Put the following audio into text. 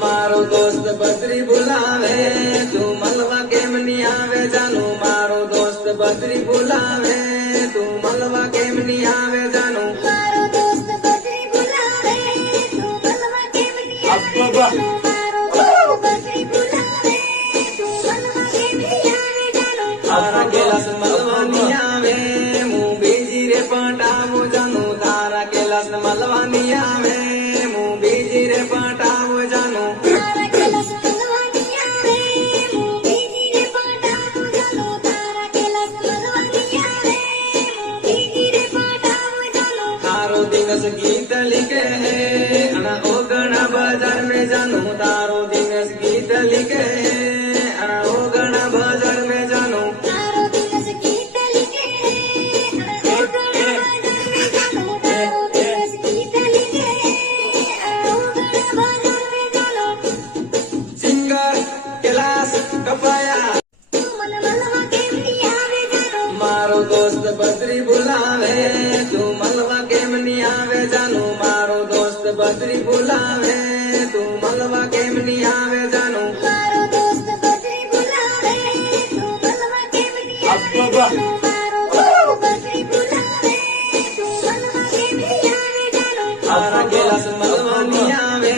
मारो दोस्त बद्री बुलावे तू मलवा केम नी आवे जानू मारो दोस्त बद्री बुलावे तू मलवा केम नी आवे जानू मारो दोस्त बद्री बुलावे तू मलवा केम नी आवे जानू मारो दोस्त बद्री बुलावे तू मलवा केम नी आवे जानू तारा कैलास मलवा नी आवे मुं बीजी रे पटावो जानू तारा कैलास मलवा नी आवे मुं बीजी रे पटावो जानू तारा कैलास मलवा नी आवे मुं बीजी रे पटावो जानू तारा कैलास मलवा नी आवे मुं बीजी रे पटावो जानू तारो दिवस गीत लिखे है अना ओगणा बाजार में जानू तारो दिवस गीत लिखे है अना ओगणा बाजार में जानू तारो दिवस गीत लिखे ओगणा बाजार में जानू तारो दिवस गीत लिखे ओगणा बाजार में जानू सिंगर कैलास कपाया तू मन मलवा केम नी आवे जानू मारो दोस्त बद्री बुलावे तू मलवा केम नी आवे जानू मारो दोस्त बद्री बुलावे तू मलवा केम नी आवे जानू मारो दोस्त बद्री बुलावे तू मलवा केम नी आवे जानू मारो दोस्त बद्री बुलावे तू मलवा केम नी आवे जानू तारा कैलास मलवा नी आवे